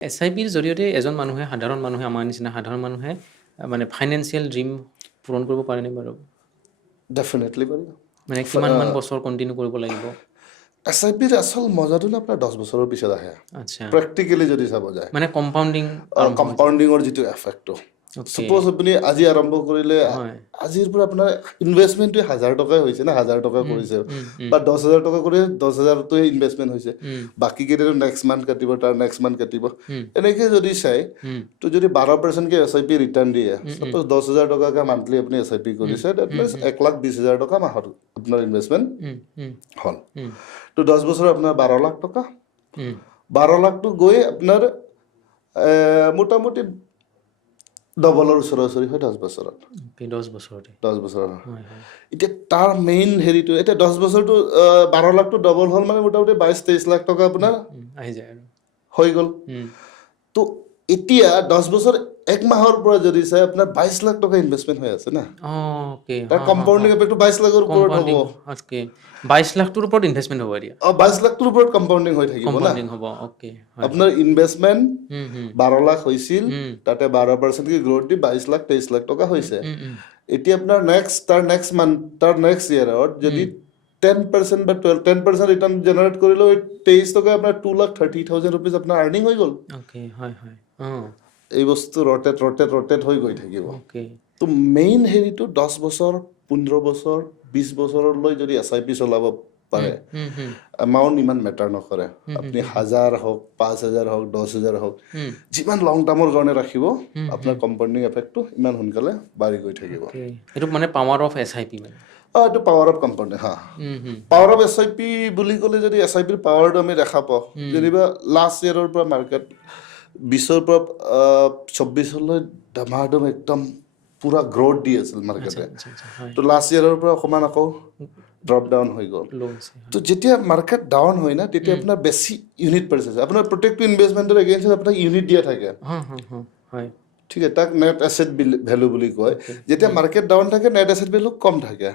SIPৰ জৰিয়তে এজন মানুহে সাধাৰণ মানুহে আমাৰ নিচিনা সাধাৰণ মানুহে মানে ফাইনেন্সিয়েল ড্ৰিম পূৰণ কৰিব পাৰেনে বাৰু? ডেফিনেটলি পাৰিব। মানে কিমানমান বছৰ কণ্টিনিউ কৰিব লাগিব? SIPৰ আচল মজাটো না আপোনাৰ 10 বছৰৰ পিছত আহে আচ্ছা, প্ৰেক্টিকেলি যদি চাব যায় মানে কম্পাউণ্ডিং আৰম্ভ হৈ যায়। কম্পাউণ্ডিঙৰ যিটো এফেক্টটো Okay. suppose আপুনি আজি আৰম্ভ কৰিলে হয়। আজিৰ পৰা আপোনাৰ ইনভেষ্টমেণ্টটো 1000 টকাই হৈছে না 1000 টকা কৰিছে বা 10000 টকা কৰি 10000টোৱে ইনভেষ্টমেণ্ট হৈছে বাকী কেইটাটো নেক্সট মান্থ কাটিব তাৰ নেক্সট মান্থ কাটিব এনেকৈ যদি চাই তো যদি 12% কে SIP ৰিটাৰ্ণ দিয়ে সাপোজ 10000 টকাকে মান্থলি আপুনি SIP কৰিছে দ্যাট মিন্স 1,20,000 টকা মাহত আপোনাৰ ইনভেষ্টমেণ্ট হ'ল তো 10 বছৰ আপোনাৰ 12 লাখ টকা 12 লাখটো গৈ আপোনাৰ মোটামুটি ডবলৰ ওচৰা-ওচৰি হয় 10 বছৰত। 10 বছৰতে 10 বছৰত হয় হয় এতিয়া তাৰ মেইন হেৰিটো এতিয়া 10 বছৰটো 12 লাখটো ডবল হ'ল মানে মোটামুটি 22-23 লাখ টকা আপোনাৰ আহি যায় আৰু হৈ গ'ল তো এতিয়া 10 বছৰ এক মাহৰ পৰা যদি চাই আপোনাৰ 22 লাখ টকা ইনভেষ্টমেণ্ট হৈ আছে না ওকে তাৰ কম্পাউণ্ডিং এফেক্টটো 22 লাখৰ ওপৰত হ'ব ওকে 22 লাখটোৰ ওপৰত ইনভেষ্টমেণ্ট হ'ব এতিয়া 22 লাখটোৰ ওপৰত কম্পাউণ্ডিং হৈ থাকিব না কম্পাউণ্ডিং হ'ব ওকে হয় আপোনাৰ ইনভেষ্টমেণ্ট হুম হুম 12 লাখ হৈছিল তাতে 12% কি গ্ৰোথ দি 22 লাখ 23 লাখ টকা হৈছে এতিয়া আপোনাৰ তাৰ নেক্সট মান্থ তাৰ নেক্সট ইয়াৰত যদি 10% বা 10% ৰিটাৰ্ণ জেনাৰেট কৰিলেও 23 টকা আপোনাৰ 2,30,000 rupees আপোনাৰ আৰ্নিং হৈ গ'ল ওকে হয় হয় এই বস্তু ৰটেট হৈ গৈ থাকিব ওকে তো মেইন হেৰিটো 10 বছৰ 15 বছৰ 20 বছৰলৈ যদি SIP চলাব পাৰে এমাউণ্ট ইমান মেটাৰ নকৰে আপুনি 1000 হওক 5000 হওক 10000 হওক যিমান লং টাৰ্মৰ কাৰণে ৰাখিব আপোনাৰ কম্পাউণ্ডিং এফেক্টটো ইমান সোনকালে বাঢ়ি গৈ থাকিব এইটো মানে পাৱাৰ অফ SIP মানে এইটো power of compounding power of SIP বুলি ক'লে যদি SIPৰ পাৱাৰটো আমি দেখা পাওঁ যেনিবা লাষ্ট ইয়েৰৰ পৰা মাৰ্কেট 20ৰ পৰা 24লৈ ধমাধম একদম পুৰা গ্ৰথ দি আছিল মাৰ্কেটে তো লাষ্ট ইয়েৰৰ পৰা অকণমান আকৌ ড্ৰপ ডাউন হৈ গ'ল তো যেতিয়া মাৰ্কেট ডাউন হয় না তেতিয়া আপোনাৰ বেছি ইউনিট পাৰ্চেছ আপোনাৰ প্ৰত্যেকটো ইনভেষ্টমেণ্টৰ এগেইনষ্ট আপোনাক ইউনিট দিয়া থাকে ঠিক আছে তাক নেট এছেট ভেলু বুলি কয় যেতিয়া মাৰ্কেট ডাউন থাকে নেট এছেট ভেলু কম থাকে